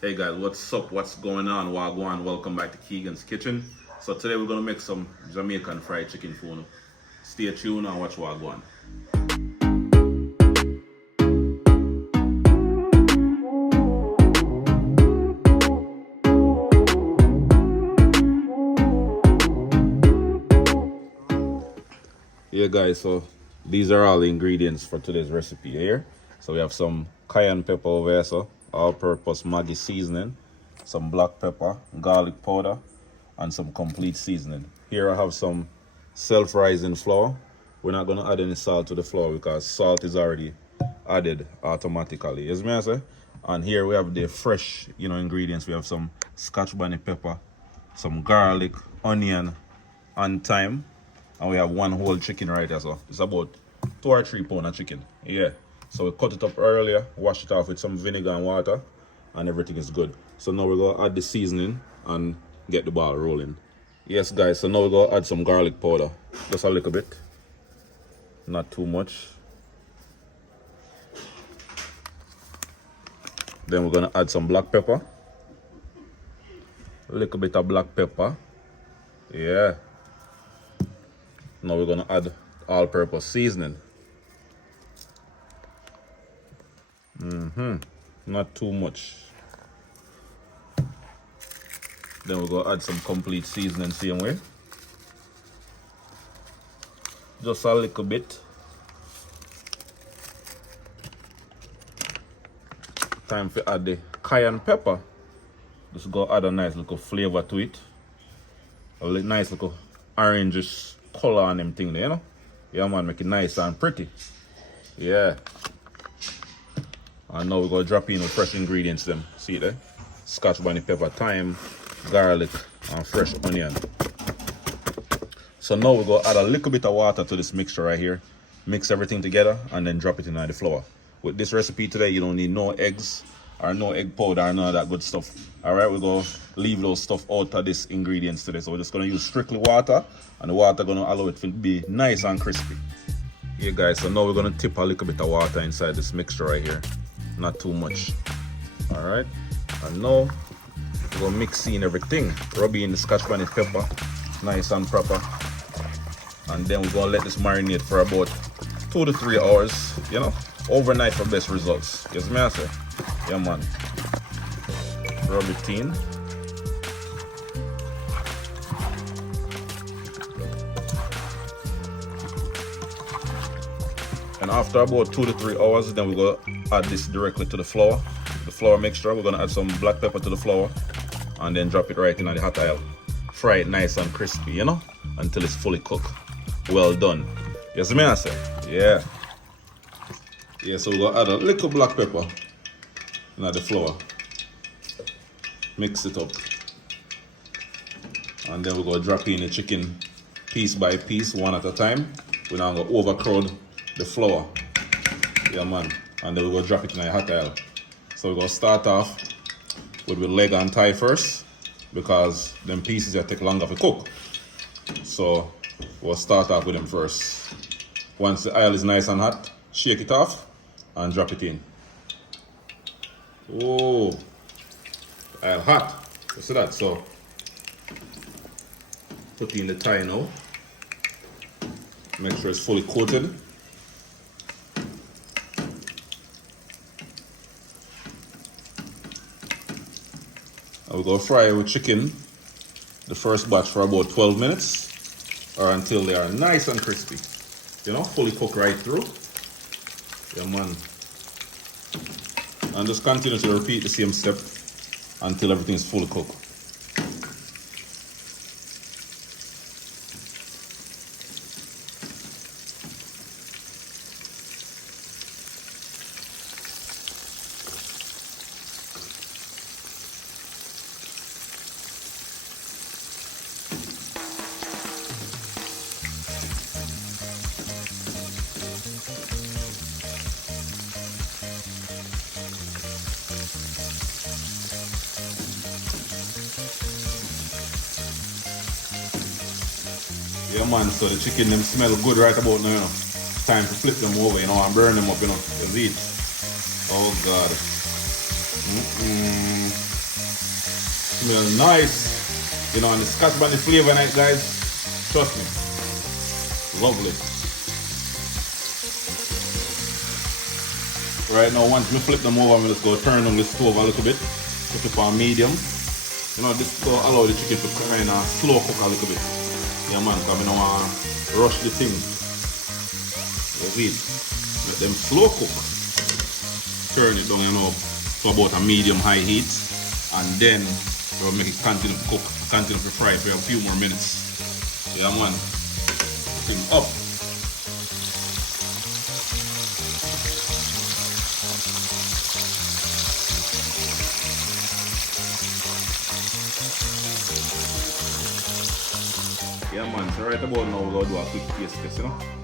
Hey guys, what's up? What's going on? Wagwan, welcome back to Keegan's Kitchen. So today we're gonna make some Jamaican fried chicken for you. Stay tuned and watch Wagwan. Yeah guys, so these are all the ingredients for today's recipe here. So we have some cayenne pepper over here, so all-purpose Maggi seasoning, some black pepper, garlic powder, and some complete seasoning. Here I have some self-rising flour. We're not gonna add any salt to the flour because salt is already added automatically. Yes, me I say. And here we have the fresh, ingredients. We have some scotch bonnet pepper, some garlic, onion, and thyme. And we have one whole chicken right there, so it's about 2 or 3 pounds of chicken. Yeah. So we cut it up earlier, wash it off with some vinegar and water, and everything is good. So now we're gonna add the seasoning and get the ball rolling. Yes guys, so now we're gonna add some garlic powder. Just a little bit. Not too much. Then we're gonna add some black pepper. A little bit of black pepper. Yeah. Now we're gonna add all-purpose seasoning. Not too much. Then we're gonna add some complete seasoning same way. Just a little bit. Time to add the cayenne pepper. Just go add a nice little flavor to it. A nice little orangish color on them thing there, you know? Yeah man, make it nice and pretty. Yeah. And now we're gonna drop in with fresh ingredients them. See it there? Scotch bonnet pepper, thyme, garlic, and fresh onion. So now we're gonna add a little bit of water to this mixture right here. Mix everything together and then drop it in the flour. With this recipe today, you don't need no eggs or no egg powder or none of that good stuff. Alright, we're gonna leave those stuff out of this ingredients today. So we're just gonna use strictly water, and the water gonna allow it to be nice and crispy. Yeah guys, so now we're gonna tip a little bit of water inside this mixture right here. Not too much. Alright. And now we're gonna mix in everything. Rub in the scotch bonnet pepper, nice and proper. And then we're gonna let this marinate for about 2 to 3 hours, overnight for best results. Yes, me I say. Yeah man. Rub it in. And after about 2 to 3 hours, then we're gonna add this directly to the flour. The flour mixture, we're gonna add some black pepper to the flour and then drop it right in the hot oil. Fry it nice and crispy, until it's fully cooked. Well done. Yes, me I say. Yeah. Yeah, so we're gonna add a little black pepper in the flour. Mix it up. And then we're gonna drop in the chicken piece by piece, one at a time. We're not gonna overcrowd the flour. Yeah man. And then we're gonna drop it in the hot oil. So we're gonna start off with the leg and thigh first, because them pieces that take longer to cook. So we'll start off with them first. Once the oil is nice and hot, shake it off and drop it in. Oh, the oil hot. You see that? So put in the thigh now. Make sure it's fully coated. And we're going to fry with chicken, the first batch, for about 12 minutes or until they are nice and crispy. Fully cooked right through. Yeah man. And just continue to repeat the same step until everything is fully cooked. Yeah man, so the chicken them smell good right about now, It's time to flip them over, and burn them up, You see it? Oh god. Smells nice. You know, and the Scotch bonnet flavor in it, guys. Trust me. Lovely. Right now, once we flip them over, I'm just go turn on the stove a little bit. Put it on medium. You know, this will allow the chicken to kind of slow cook a little bit. Yeah, man, because I don't want to rush the thing. You see? Let them slow cook. Turn it down, you know, to about a medium-high heat. And then we'll make it continue to cook, continue to fry for a few more minutes. Yeah, man. Put him up. Yeah, man, so right about now we'll do a quick taste test, you know.